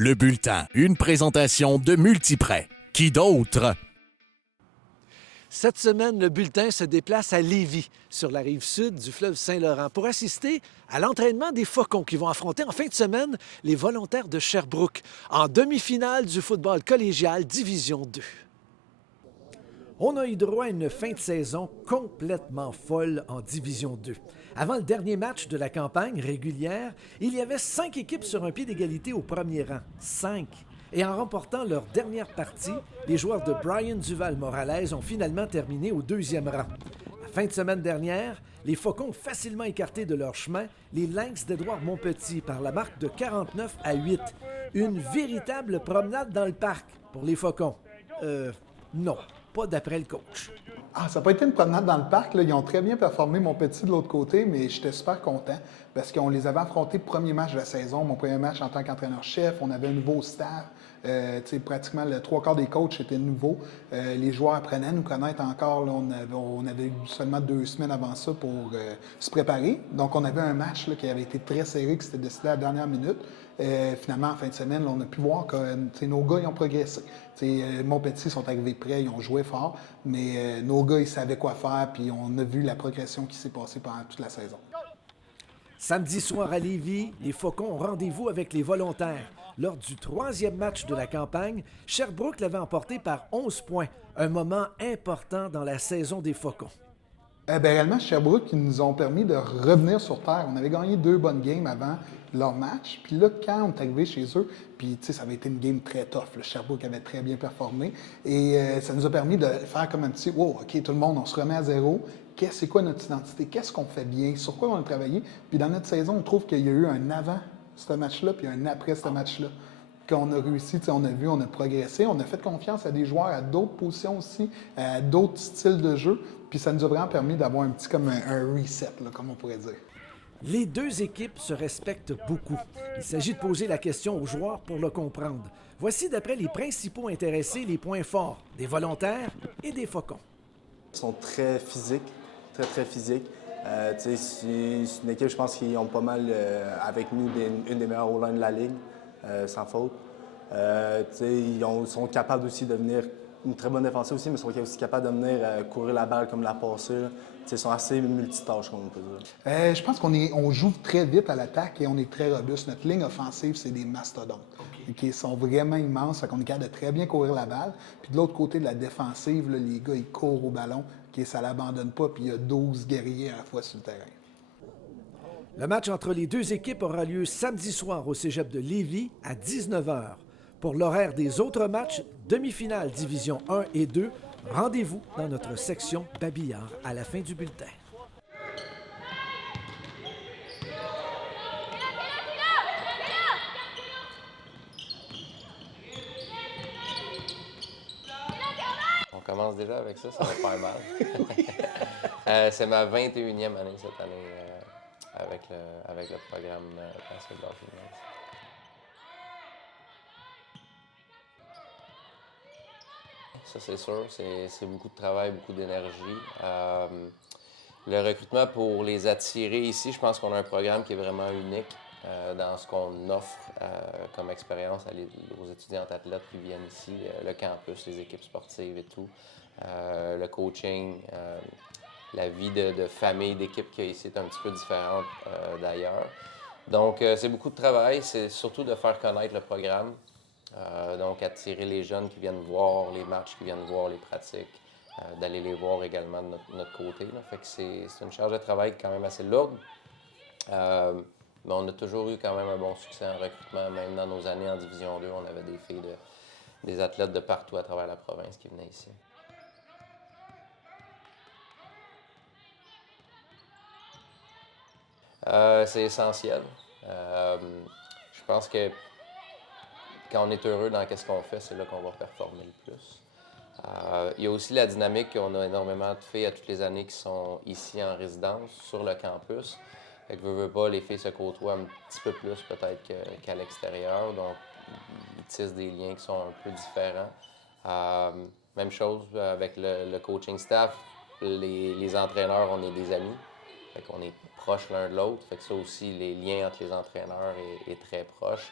Le bulletin, une présentation de Multiprêt. Qui d'autre? Cette semaine, le bulletin se déplace à Lévis, sur la rive sud du fleuve Saint-Laurent, pour assister à l'entraînement des Faucons qui vont affronter en fin de semaine les volontaires de Sherbrooke en demi-finale du football collégial Division 2. On a eu droit à une fin de saison complètement folle en Division 2. Avant le dernier match de la campagne régulière, il y avait 5 équipes sur un pied d'égalité au premier rang. 5. Et en remportant leur dernière partie, les joueurs de Brian Duval-Morales ont finalement terminé au deuxième rang. La fin de semaine dernière, les Faucons ont facilement écarté de leur chemin les Lynx d'Édouard-Montpetit par la marque de 49-8. Une véritable promenade dans le parc pour les Faucons. Non, pas d'après le coach. Ça n'a pas été une promenade dans le parc. Là. Ils ont très bien performé, mon petit, de l'autre côté, mais j'étais super content parce qu'on les avait affrontés le premier match de la saison, mon premier match en tant qu'entraîneur-chef. On avait un nouveau staff. Pratiquement le 3/4 des coachs étaient nouveaux. Les joueurs apprenaient à nous connaître encore. Là, on avait eu seulement 2 semaines avant ça pour se préparer. Donc, on avait un match là, qui avait été très serré, qui s'était décidé à la dernière minute. Finalement, en fin de semaine, là, on a pu voir que nos gars ils ont progressé. Mon petit sont arrivés prêts, ils ont joué fort, mais nos gars, ils savaient quoi faire, puis on a vu la progression qui s'est passée pendant toute la saison. Samedi soir à Lévis, les Faucons ont rendez-vous avec les volontaires. Lors du 3e match de la campagne, Sherbrooke l'avait emporté par 11 points, un moment important dans la saison des Faucons. Réellement, Sherbrooke, ils nous ont permis de revenir sur terre. On avait gagné 2 bonnes games avant leur match. Puis là, quand on est arrivé chez eux, puis ça avait été une game très tough. Le Sherbrooke avait très bien performé. Et ça nous a permis de faire comme un petit « Wow, OK, tout le monde, on se remet à zéro. C'est quoi notre identité? Qu'est-ce qu'on fait bien? Sur quoi on a travaillé? » Puis dans notre saison, on trouve qu'il y a eu un avant ce match-là, puis un après ce match-là. Qu'on a réussi, on a vu, on a progressé, on a fait confiance à des joueurs à d'autres positions aussi, à d'autres styles de jeu, puis ça nous a vraiment permis d'avoir un petit comme un reset, là, comme on pourrait dire. Les 2 équipes se respectent beaucoup. Il s'agit de poser la question aux joueurs pour le comprendre. Voici, d'après les principaux intéressés, les points forts des volontaires et des Faucons. Ils sont très physiques, très physiques. C'est une équipe, je pense, qui ont pas mal, avec nous, une des meilleures O-line de la Ligue. Sans faute. Ils sont capables aussi de venir, une très bonne défensive aussi, mais ils sont aussi capables de venir courir la balle comme la passer. Ils sont assez multitâches, comme on peut dire. Je pense qu'on joue très vite à l'attaque et on est très robuste. Notre ligne offensive, c'est des mastodontes. Qui sont vraiment immenses, fait qu'on est capable de très bien courir la balle. Puis de l'autre côté de la défensive, là, les gars, ils courent au ballon, ça ne l'abandonne pas, puis il y a 12 guerriers à la fois sur le terrain. Le match entre les 2 équipes aura lieu samedi soir au cégep de Lévis à 19h. Pour l'horaire des autres matchs, demi-finale Division 1 et 2, rendez-vous dans notre section Babillard à la fin du bulletin. On commence déjà avec ça va faire mal. C'est ma 21e année cette année avec le programme Basketball Females. Ça, c'est sûr, c'est beaucoup de travail, beaucoup d'énergie. Le recrutement pour les attirer ici, je pense qu'on a un programme qui est vraiment unique dans ce qu'on offre comme expérience aux étudiantes athlètes qui viennent ici, le campus, les équipes sportives et tout, le coaching. La vie de famille, d'équipe qu'il y a ici est un petit peu différente d'ailleurs. Donc, c'est beaucoup de travail. C'est surtout de faire connaître le programme. Donc, attirer les jeunes qui viennent voir les matchs, qui viennent voir les pratiques, d'aller les voir également de notre côté. Là. Fait que c'est une charge de travail quand même assez lourde. Mais on a toujours eu quand même un bon succès en recrutement. Même dans nos années en Division 2, on avait des filles, des athlètes de partout à travers la province qui venaient ici. C'est essentiel. Je pense que quand on est heureux dans ce qu'on fait, c'est là qu'on va performer le plus. Il y a aussi la dynamique qu'on a énormément de filles à toutes les années qui sont ici en résidence, sur le campus. Fait que veux pas, les filles se côtoient un petit peu plus peut-être qu'à l'extérieur. Donc, ils tissent des liens qui sont un peu différents. Même chose avec le coaching staff. Les entraîneurs, on est des amis. Fait qu'on est proches l'un de l'autre. Fait que ça aussi, les liens entre les entraîneurs est très proche.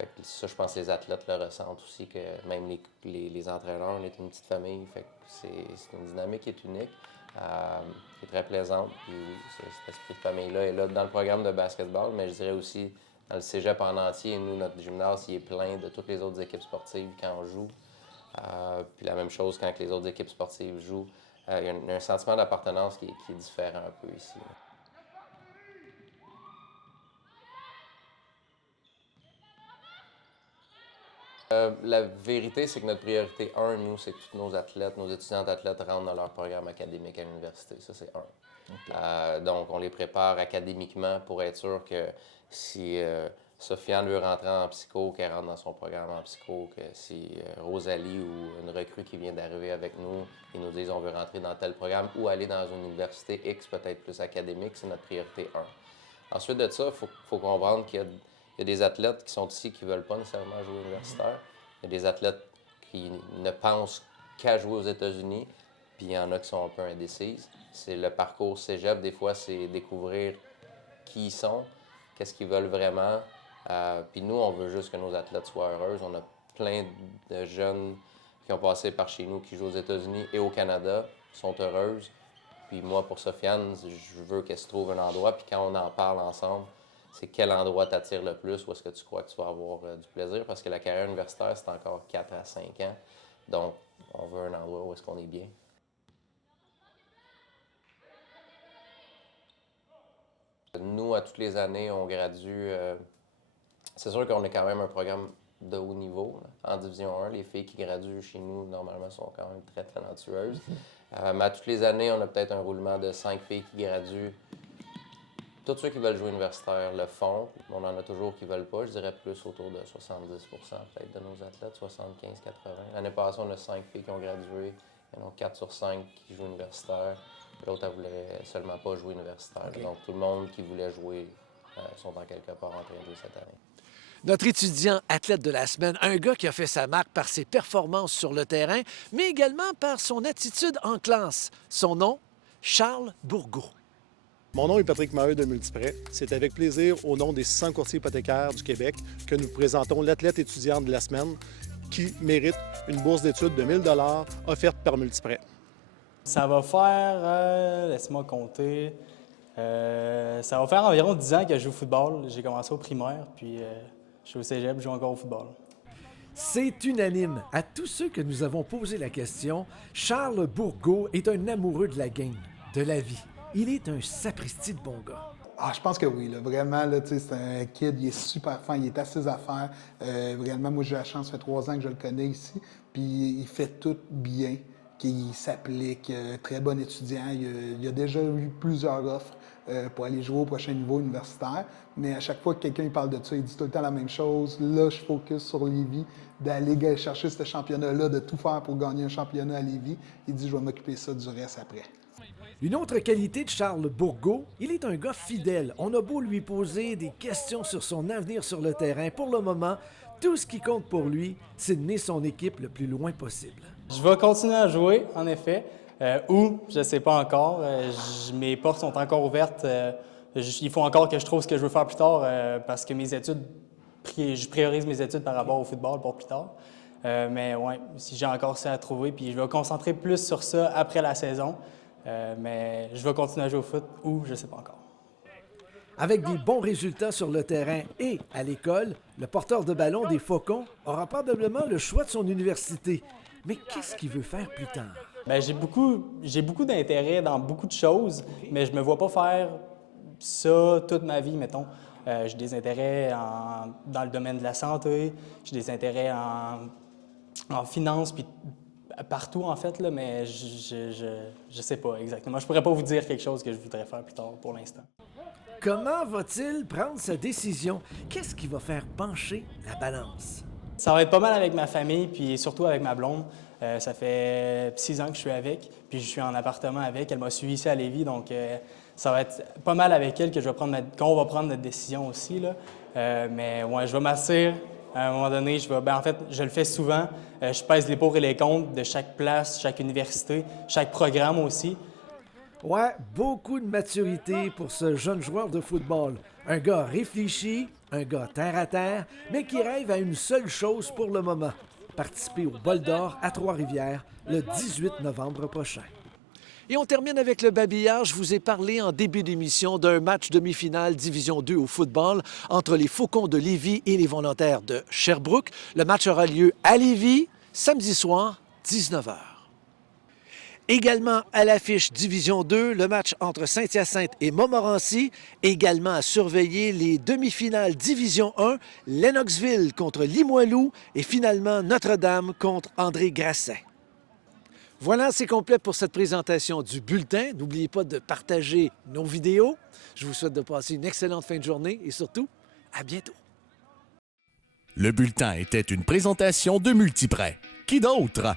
Fait que ça, je pense que les athlètes le ressentent aussi, que même les entraîneurs, on est une petite famille. Fait que c'est une dynamique qui est unique, qui est très plaisante. Puis oui, cet esprit de famille-là est là dans le programme de basketball, mais je dirais aussi dans le cégep en entier. Nous, notre gymnase, il est plein de toutes les autres équipes sportives quand on joue. Puis la même chose quand les autres équipes sportives jouent. Il y a un sentiment d'appartenance qui est différent un peu ici. La vérité, c'est que notre priorité 1, nous, c'est que tous nos athlètes, nos étudiants athlètes rentrent dans leur programme académique à l'université. Ça, c'est 1. Okay. Donc, on les prépare académiquement pour être sûr que si Sofiane veut rentrer en psycho, qu'elle rentre dans son programme en psycho, que si Rosalie ou une recrue qui vient d'arriver avec nous, ils nous disent on veut rentrer dans tel programme ou aller dans une université X, peut-être plus académique, c'est notre priorité 1. Ensuite de ça, il faut comprendre qu'il y a des athlètes qui sont ici qui ne veulent pas nécessairement jouer universitaire. Il y a des athlètes qui ne pensent qu'à jouer aux États-Unis, puis il y en a qui sont un peu indécises. C'est le parcours cégep, des fois, c'est découvrir qui ils sont, qu'est-ce qu'ils veulent vraiment. Puis nous, on veut juste que nos athlètes soient heureuses. On a plein de jeunes qui ont passé par chez nous, qui jouent aux États-Unis et au Canada, sont heureuses. Puis moi, pour Sofiane, je veux qu'elle se trouve un endroit, puis quand on en parle ensemble, c'est quel endroit t'attire le plus, où est-ce que tu crois que tu vas avoir du plaisir, parce que la carrière universitaire, c'est encore 4 à 5 ans. Donc, on veut un endroit où est-ce qu'on est bien. Nous, à toutes les années, on gradue. C'est sûr qu'on a quand même un programme de haut niveau, là, en Division 1. Les filles qui graduent chez nous, normalement, sont quand même très talentueuses. Mais à toutes les années, on a peut-être un roulement de 5 filles qui graduent. Tous ceux qui veulent jouer universitaire le font. On en a toujours qui ne veulent pas. Je dirais plus autour de 70 peut-être de nos athlètes, 75-80. L'année passée, on a 5 filles qui ont gradué. Il y en a 4 sur 5 qui jouent universitaire. L'autre, elle voulait seulement pas jouer universitaire. Okay. Donc, tout le monde qui voulait jouer sont en quelque part en train de jouer cette année. Notre étudiant athlète de la semaine, un gars qui a fait sa marque par ses performances sur le terrain, mais également par son attitude en classe. Son nom, Charles Bourgault. Mon nom est Patrick Maheu de Multiprêt. C'est avec plaisir, au nom des 600 courtiers hypothécaires du Québec, que nous présentons l'athlète étudiante de la semaine qui mérite une bourse d'études de 1 000 offerte par Multiprêt. Ça va faire, laisse-moi compter, ça va faire environ 10 ans que je joue au football. J'ai commencé au primaire, puis je suis au cégep, je joue encore au football. C'est unanime. À tous ceux que nous avons posé la question, Charles Bourgault est un amoureux de la game, de la vie. Il est un sapristi de bon gars. Ah, je pense que oui, là. Vraiment, là, c'est un kid, il est super fin, il est à ses affaires. Vraiment, moi, j'ai la chance, ça fait 3 ans que je le connais ici, puis il fait tout bien, qu'il s'applique, très bon étudiant. Il a déjà eu plusieurs offres pour aller jouer au prochain niveau universitaire, mais à chaque fois que quelqu'un parle de ça, il dit tout le temps la même chose. Là, je focus sur Lévis, d'aller chercher ce championnat-là, de tout faire pour gagner un championnat à Lévis. Il dit, je vais m'occuper de ça du reste après. Une autre qualité de Charles Bourgault, il est un gars fidèle. On a beau lui poser des questions sur son avenir sur le terrain. Pour le moment, tout ce qui compte pour lui, c'est de mener son équipe le plus loin possible. Je vais continuer à jouer, en effet. Où, je ne sais pas encore. Mes portes sont encore ouvertes. Il faut encore que je trouve ce que je veux faire plus tard parce que mes études, je priorise mes études par rapport au football pour plus tard. Mais ouais, si j'ai encore ça à trouver, puis je vais me concentrer plus sur ça après la saison. Mais je vais continuer à jouer au foot ou je ne sais pas encore. Avec des bons résultats sur le terrain et à l'école, le porteur de ballon des Faucons aura probablement le choix de son université. Mais qu'est-ce qu'il veut faire plus tard? Bien, j'ai beaucoup d'intérêt dans beaucoup de choses, mais je me vois pas faire ça toute ma vie, mettons. J'ai des intérêts dans le domaine de la santé, j'ai des intérêts en finance, puis partout, en fait, là, mais je sais pas exactement. Je pourrais pas vous dire quelque chose que je voudrais faire plus tard pour l'instant. Comment va-t-il prendre sa décision? Qu'est-ce qui va faire pencher la balance? Ça va être pas mal avec ma famille, puis surtout avec ma blonde. Ça fait 6 ans que je suis avec, puis je suis en appartement avec. Elle m'a suivi ici à Lévis, donc ça va être pas mal avec elle que qu'on va prendre notre décision aussi, là. Mais ouais, je vais m'asseoir. À un moment donné, en fait, je le fais souvent. Je pèse les pour et les contre de chaque place, chaque université, chaque programme aussi. Ouais, beaucoup de maturité pour ce jeune joueur de football. Un gars réfléchi Un gars terre à terre, mais qui rêve à une seule chose pour le moment, participer au Bol d'Or à Trois-Rivières le 18 novembre prochain. Et on termine avec le babillard. Je vous ai parlé en début d'émission d'un match demi-finale Division 2 au football entre les Faucons de Lévis et les Volontaires de Sherbrooke. Le match aura lieu à Lévis, samedi soir, 19h. Également à l'affiche Division 2, le match entre Saint-Hyacinthe et Montmorency. Également à surveiller les demi-finales Division 1, Lennoxville contre Limoilou et finalement Notre-Dame contre André Grasset. Voilà, c'est complet pour cette présentation du bulletin. N'oubliez pas de partager nos vidéos. Je vous souhaite de passer une excellente fin de journée et surtout, à bientôt. Le bulletin était une présentation de Multiprêt. Qui d'autre?